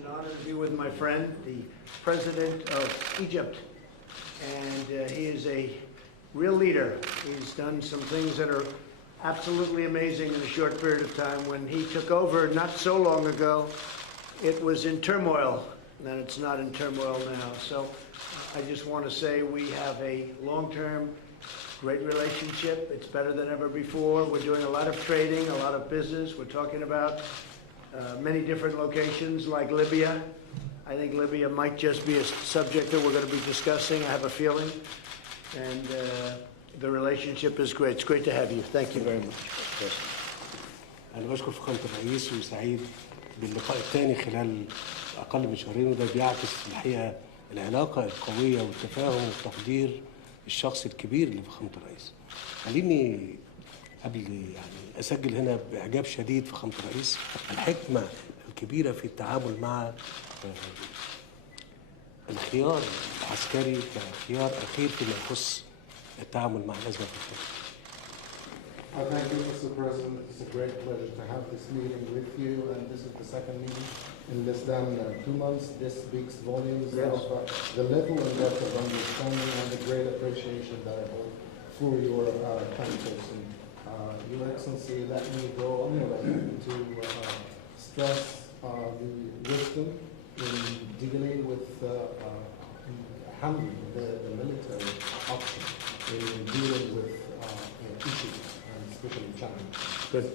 It's an honor to be with my friend, the President of Egypt. And he is a real leader. He's done some things that are absolutely amazing in a short period of time. When he took over not so long ago, it was in turmoil, and it's not in turmoil now. So I just want to say we have a long-term, great relationship. It's better than ever before. We're doing a lot of trading, a lot of business. We're talking about many different locations like Libya. I think Libya might just be a subject that we're going to be discussing, I have a feeling. And the relationship is great. It's great to have you. Thank you very much. أنا بشكر فخامة الرئيس وسعيد باللقاء الثاني خلال أقل من شهرين، وده بيعكس الحقيقة العلاقة القوية والتفاهم والتقدير الشخصي الكبير لفخامة الرئيس. خليني قبل يعني أسجل هنا بإعجاب شديد فخامة الرئيس الحكمة الكبيرة في التعامل مع الخيار العسكري كخيار أخير فيما يخص التعامل مع الأزمة في الخارج. Thank you, Mr. President. It's a great pleasure to have this meeting with you, and this is the second meeting in less than 2 months. This speaks volumes of the level and depth of understanding and the great appreciation that I hold for your countries. Your Excellency, let me go on the record to stress the wisdom in dealing with handling the military option in dealing with issues, and especially China. Good.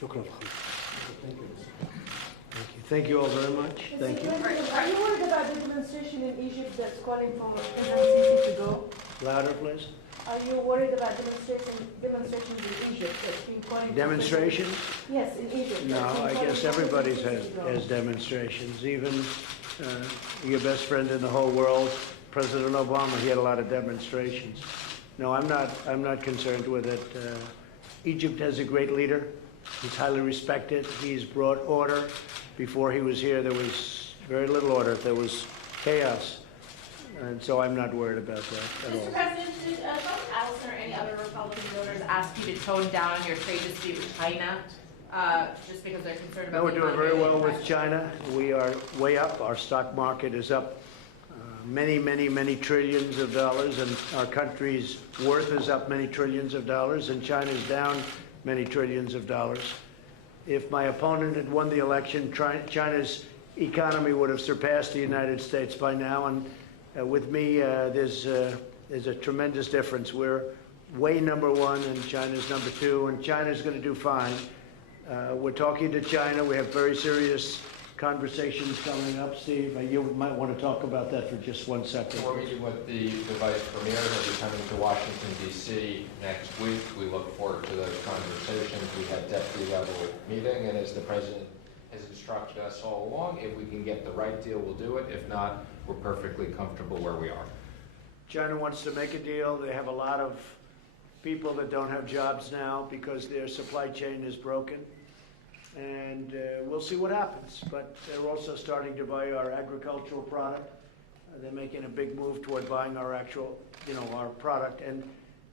شكرا فخامة. Thank you. Thank you. Thank you all very much. Thank you. Are you worried about the demonstration in Egypt that's calling for el-Sisi to go? Louder, please. Are you worried about demonstrations in Egypt that's been calling Demonstration? for... Yes, in Egypt. No, I guess everybody has demonstrations. Even your best friend in the whole world, President Obama, he had a lot of demonstrations. No, I'm not concerned with it. Egypt has a great leader. He's highly respected. He's brought order. Before he was here, there was very little order. There was chaos. And so I'm not worried about that at all. Mr. President, did President Abdel or any other Republican voters ask you to tone down your trade dispute with China just because they're concerned about No, we're doing very well with China. We are way up. Our stock market is up many trillions of dollars, and our country's worth is up many trillions of dollars, and China's down many trillions of dollars. If my opponent had won the election, China's economy would have surpassed the United States by now, and with me, there's a tremendous difference. We're way number one, and China's number two, and China's going to do fine. We're talking to China. We have very serious conversations coming up. Steve, you might want to talk about that for just 1 second. We're meeting with the Vice Premier. He'll be coming to Washington, D.C. next week. We look forward to those conversations. We had deputy-level meeting, and as the President has instructed us all along, if we can get the right deal, we'll do it. If not, we're perfectly comfortable where we are. China wants to make a deal. They have a lot of people that don't have jobs now because their supply chain is broken. And we'll see what happens. But they're also starting to buy our agricultural product. They're making a big move toward buying our actual, our product and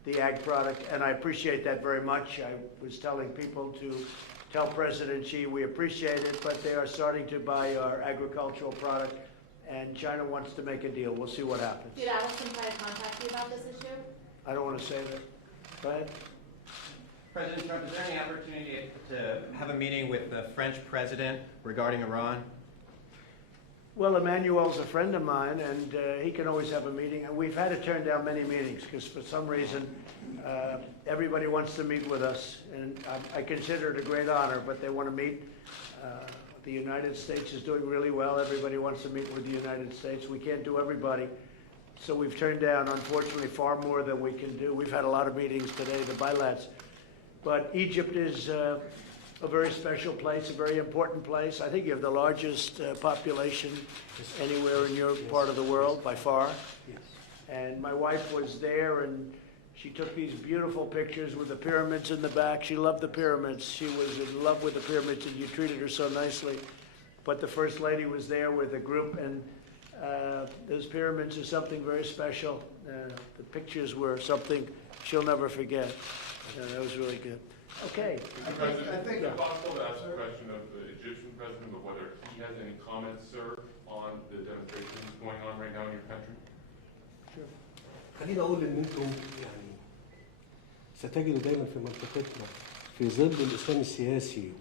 the ag product. And I appreciate that very much. I was telling people to tell President Xi we appreciate it, but they are starting to buy our agricultural product, and China wants to make a deal. We'll see what happens. Did Allison try to contact you about this issue? I don't want to say that. Go ahead. President Trump, is there any opportunity to have a meeting with the French president regarding Iran? Well, Emmanuel's a friend of mine, and he can always have a meeting. And we've had to turn down many meetings because for some reason everybody wants to meet with us, and I consider it a great honor, but they want to meet. The United States is doing really well. Everybody wants to meet with the United States. We can't do everybody. So we've turned down, unfortunately, far more than we can do. We've had a lot of meetings today, the bilats. But Egypt is a very special place, a very important place. I think you have the largest population anywhere in your part of the world, by far. Yes. And my wife was there, and she took these beautiful pictures with the pyramids in the back. She loved the pyramids. She was in love with the pyramids, and you treated her so nicely. But the First Lady was there with a group, and Those pyramids are something very special. The pictures were something she'll never forget. That was really good. Okay. I think it's possible to ask a question of the Egyptian president, but whether he has any comments, sir, on the demonstrations going on right now in your country. خليني اقول ان انتم يعني ستجدوا دايما في منطقتنا في ظل الاسلام السياسي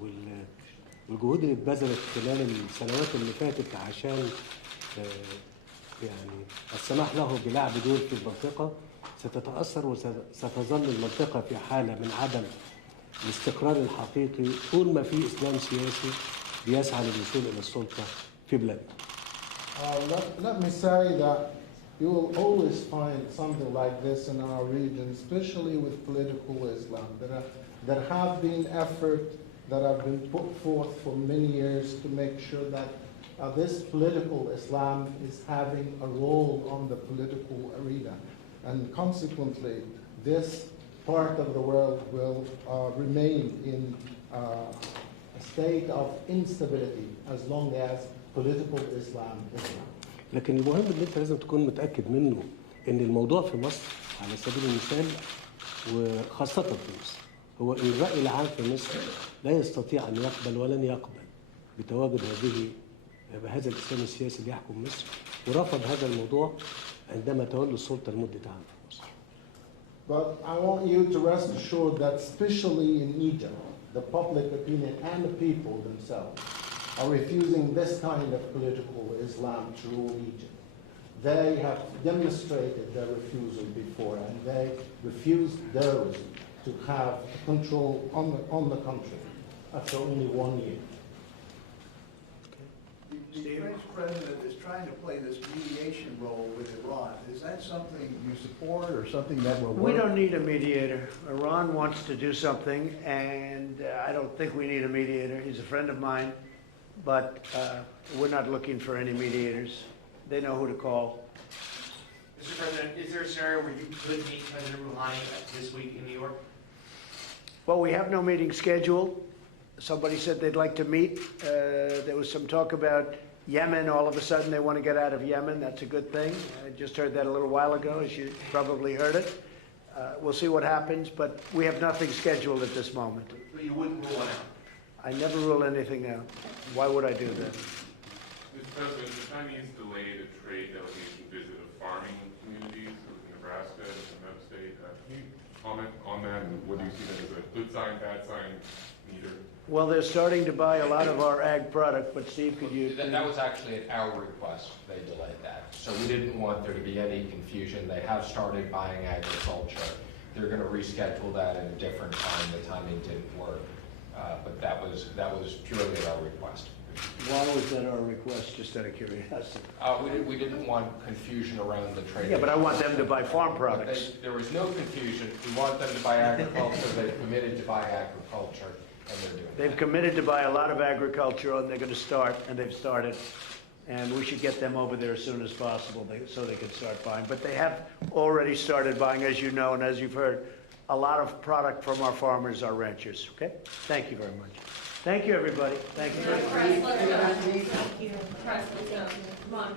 والجهود اللي اتبذلت خلال السنوات اللي فاتت عشان يعني السماح له بلعب دور في المنطقه ستتاثر وستظل المنطقه في حاله من عدم الاستقرار الحقيقي طول ما في اسلام سياسي بيسعى للوصول الى السلطه في بلادنا. Let me say that you will always find something like this in our region, especially with political Islam. There have been efforts that have been put forth for many years to make sure that this political Islam is having a role on the political arena. And consequently, this part of the world will remain in a state of instability as long as political Islam is around. لكن المهم ان انت لازم تكون متاكد منه ان الموضوع في مصر على سبيل المثال وخاصه في مصر هو ان الراي العام في مصر لا يستطيع ان يقبل ولن يقبل بتواجد هذا الاسلام السياسي اللي يحكم مصر ورفض هذا الموضوع عندما تولوا السلطه لمده عام في مصر. But I want you to rest assured that especially in Egypt, the public opinion and the people themselves are refusing this kind of political Islam to rule Egypt. They have demonstrated their refusal before, and they refused those to have control on the country after only 1 year. The French president is trying to play this mediation role with Iran. Is that something you support or something that will work? We don't need a mediator. Iran wants to do something, and I don't think we need a mediator. He's a friend of mine, but we're not looking for any mediators. They know who to call. Mr. President, is there a scenario where you could meet President Rouhani this week in New York? Well, we have no meeting scheduled. Somebody said they'd like to meet. There was some talk about Yemen. All of a sudden, they want to get out of Yemen. That's a good thing. I just heard that a little while ago, as you probably heard it. We'll see what happens, but we have nothing scheduled at this moment. But you wouldn't rule it out? I never rule anything out. Why would I do that? Mr. President, the Chinese delayed a trade delegation visit of farming communities of Nebraska and some other state. Can you comment on that, and what do you see that as a good sign, bad sign, neither? Well, they're starting to buy a lot of our ag product, but Steve, could you? That was actually at our request, they delayed that. So we didn't want there to be any confusion. They have started buying agriculture. They're going to reschedule that at a different time. The timing didn't work. But that was purely at our request. Why was that our request, just out of curiosity? We didn't want confusion around the trade. Yeah, but I want them to buy farm products. There was no confusion. We want them to buy agriculture. They've committed to buy agriculture, and they're doing They've that. committed to buy a lot of agriculture, and they're going to start, and they've started. And we should get them over there as soon as possible so they can start buying. But they have already started buying, as you know, and as you've heard, a lot of product from our farmers, our ranchers. Okay? Thank you very much. Thank you, everybody. Thank you. Press, let's go. Press, let's go. Come on.